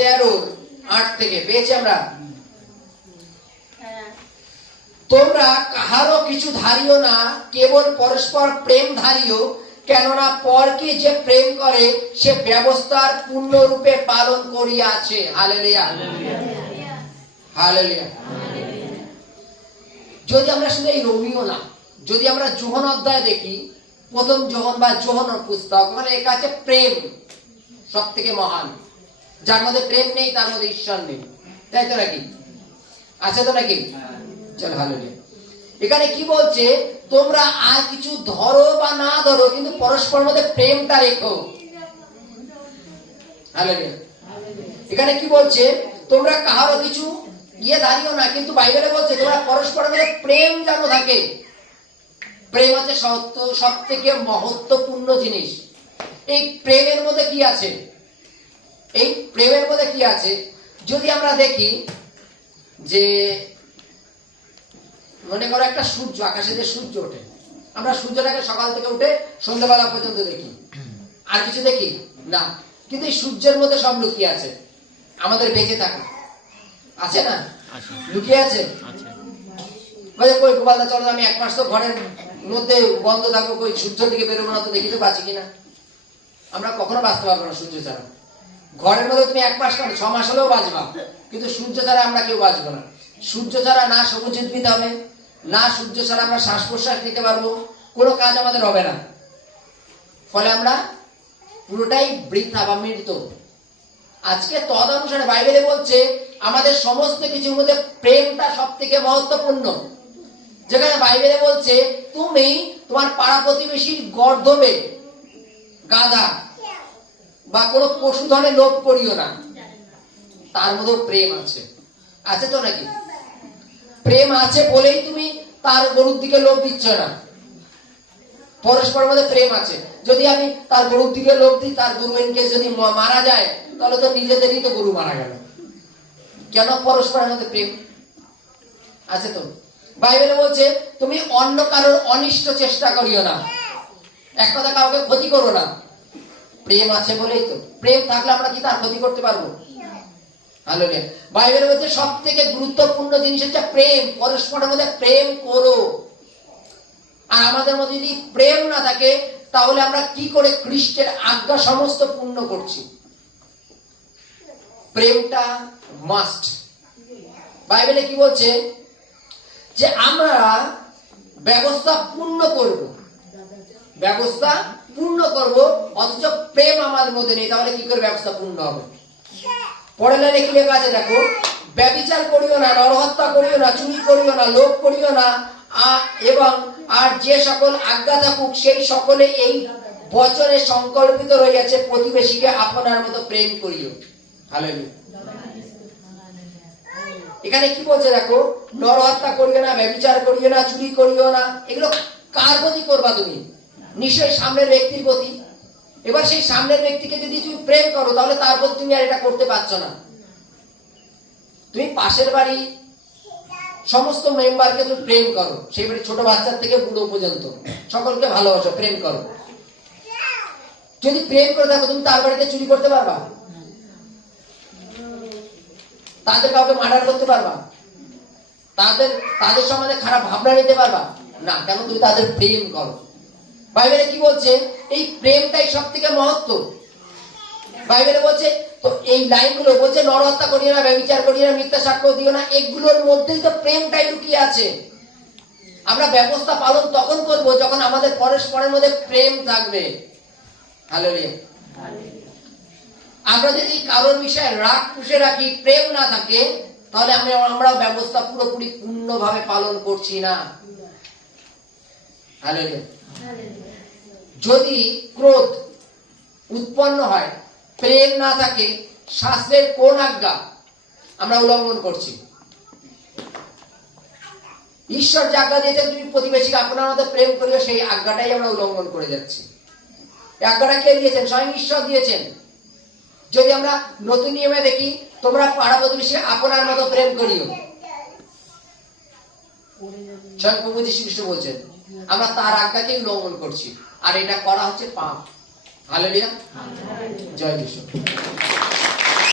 13:8 থেকে পেয়েছি আমরা। তোমরা কাহারও কিছু ধারিও না, কেবল পরস্পর প্রেম ধারিও, কেননা পরকে যে প্রেম করে সে ব্যবস্থার পূর্ণরূপে পালন করিয়াছে। Hallelujah, hallelujah. যদি আমরা শুধু এই রোমিও না, যদি আমরা যোহন অধ্যায় দেখি, প্রথম যোহন বা যোহনের পুস্তক, ওখানে লেখা আছে প্রেম সব থেকে মহান। যার মধ্যে প্রেম নেই তার মধ্যে ঈশ্বর নেই, তাই তো নাকি? আছে তো নাকি? চল, হালেলুয়া। এখানে কি বলছে? তোমরা আর কিছু ধরো বা না ধরো, কিন্তু পরস্পর মধ্যে প্রেমটা রেখো। হালেলুয়া। এখানে কি বলছে? তোমরা কাহারও কিছু দাঁড়িও না, কিন্তু বাইবেলে বলছে তোমরা পরস্পরের মধ্যে প্রেম যেন থাকে। প্রেম হচ্ছে সব থেকে মহত্বপূর্ণ জিনিস। এই প্রেমের মধ্যে কি আছে? এই প্রেমের মধ্যে কি আছে? যদি আমরা দেখি যে মনে করো একটা সূর্য, আকাশে যে সূর্য ওঠে, আমরা সূর্যটাকে সকাল থেকে উঠে সন্ধ্যাবেলা পর্যন্ত দেখি, আর কিছু দেখি না। কিন্তু এই সূর্যের মধ্যে সব লুকিয়ে আছে আমাদের বেঁচে থাকা, আছে না? লুকিয়ে আছে। কই গোপালদা, চলো আমি 1 মাস তো ঘরের মধ্যে বন্ধ থাকবো, কই সূর্য দিকে বেরোবো না, তো দেখি তো বাঁচি কিনা। আমরা কখনো বাঁচতে পারবো না সূর্য ছাড়া। ঘরের মধ্যে তুমি 1 মাস কেন, 6 মাস হলেও বাঁচবা, কিন্তু সূর্য ছাড়া আমরা কেউ বাঁচবো না। সূর্য ছাড়া না সবুজ উদ্ভিদ হবে, না সূর্য ছাড়া আমরা শ্বাস প্রশ্বাস নিতে পারবো, কোনো কাজ আমাদের হবে না। ফলে আমরা পুরোটাই বৃথা বা মৃত। আজকে তদনুসারে বাইবেলে বলছে আমাদের সমস্ত কিছুর মধ্যে প্রেমটা সব থেকে মহত্বপূর্ণ। যেখানে বাইবেলে বলছে তুমি তোমার পাড়া প্রতিবেশীর গর্ধবে গাধা বা কোনো পশুধনে লোভ করিও না, তার মধ্যে প্রেম আছে। আছে তো নাকি? প্রেম আছে বলেই তুমি তার গরুর দিকে লোভ দিচ্ছ না। পরস্পরের মধ্যে প্রেম আছে। যদি আমি তার গরুর দিকে লোভ দিই, তার গরু ইনকেস যদি মারা যায়, তাহলে তো নিজেদেরই তো গরু মারা গেল। কেন? পরস্পরের মধ্যে প্রেম আছে। তো বাইবেলে বলছে তুমি অন্য কারোর অনিষ্ট চেষ্টা করিও না, এক কথা কাউকে ক্ষতি করো না। প্রেম আছে বলেই তো। প্রেম থাকলে আমরা কি তার ক্ষতি করতে পারবো? হালেলুয়া। বাইবেলে বলছে সব থেকে গুরুত্বপূর্ণ জিনিস হচ্ছে প্রেম। পরস্পরের মধ্যে প্রেম করো। আর আমাদের মধ্যে যদি প্রেম না থাকে, তাহলে আমরা কি করে খ্রিস্টের আজ্ঞা সমস্ত পূর্ণ করছি? প্রেমটা মাস্ট। বাইবেলে কি বলছে? যে আমরা ব্যবস্থা পূর্ণ করব, ব্যবস্থা পূর্ণ করব, অথচ প্রেম আমাদের মধ্যে নেই। তাহলে কি করে ব্যবস্থা পূর্ণ হবে? পরের লাইনে কি লেখা আছে দেখো, ব্যভিচার করিও না, নরহত্যা করিও না, চুরি করিও না, লোভ করিও না, এবং আর যে সকল আজ্ঞা থাকুক সেই সকলে এই বচনে সংকল্পিত রইয়াছে, প্রতিবেশীকে আপনার মতো প্রেম করিও। হালেলুয়া। এখানে কি বলছে দেখো, নরহত্যা করিও না, ব্যভিচার করিও না, চুরি করিও না। এগুলো কার প্রতি করবা তুমি? নিশ্চয়ই সামনের ব্যক্তির প্রতি। এবার সেই সামনের ব্যক্তিকে যদি তুমি প্রেম করো, তাহলে তার প্রতি তুমি আর এটা করতে পারছো না। তুমি পাশের বাড়ি সমস্ত মেম্বারকে তুমি প্রেম করো, সেই বাড়ি ছোট বাচ্চার থেকে বুড়ো পর্যন্ত সকলকে ভালোবাসো, প্রেম করো। যদি প্রেম করে থাকো, তুমি তার বাড়িতে চুরি করতে পারবা? তাদের কাউকে মার্ডার করতে পারবা? তাদের সম্বন্ধে খারাপ ভাবনা নিতে পারবা না? কেন? তুমি তাদের প্রেম করো। বাইবেলে কি বলছে? এই প্রেমটাই সব থেকে মহত্ব। বাইবেলে বলছে, তো এই লাইনগুলো বলছে নরহত্যা করিও না, ব্যভিচার করিও না, মিথ্যা সাক্ষ্য দিও না। এগুলোর মধ্যেই তো প্রেমটাই লুকিয়ে আছে। আমরা ব্যবস্থা পালন তখন করব যখন আমাদের পরস্পরের মধ্যে প্রেম থাকবে। হালেলুয়া। আমরা যদি কারোর বিষয়ে রাগ পুষে রাখি, প্রেম না থাকে, তাহলে আমরা ব্যবস্থা পুরোপুরি পূর্ণভাবে পালন করছি না। হালেলুয়া। যদি ক্রোধ উৎপন্ন হয়, প্রেম না থাকে, শাস্ত্রের কোন আজ্ঞা আমরা উল্লঙ্ঘন করছি? ঈশ্বর যে আজ্ঞা দিয়েছেন তুমি প্রতিবেশীকে আপনার মতো প্রেম করিও, সেই আজ্ঞাটাই আমরা উল্লঙ্ঘন করে যাচ্ছি। এই আজ্ঞাটা কে দিয়েছেন? স্বয়ং ঈশ্বর দিয়েছেন। যদি আমরা নতুন নিয়মে দেখি, তোমরা পাড়া প্রতিবেশীকে আপনার মতো প্রেম করিও, স্বয়ং প্রভু যীশু খ্রিস্ট বলছেন। আমরা তার আজ্ঞাকে উল্লঙ্ঘন করছি, আর এটা করা হচ্ছে পাপ। হালেলুয়া। জয় যিশু।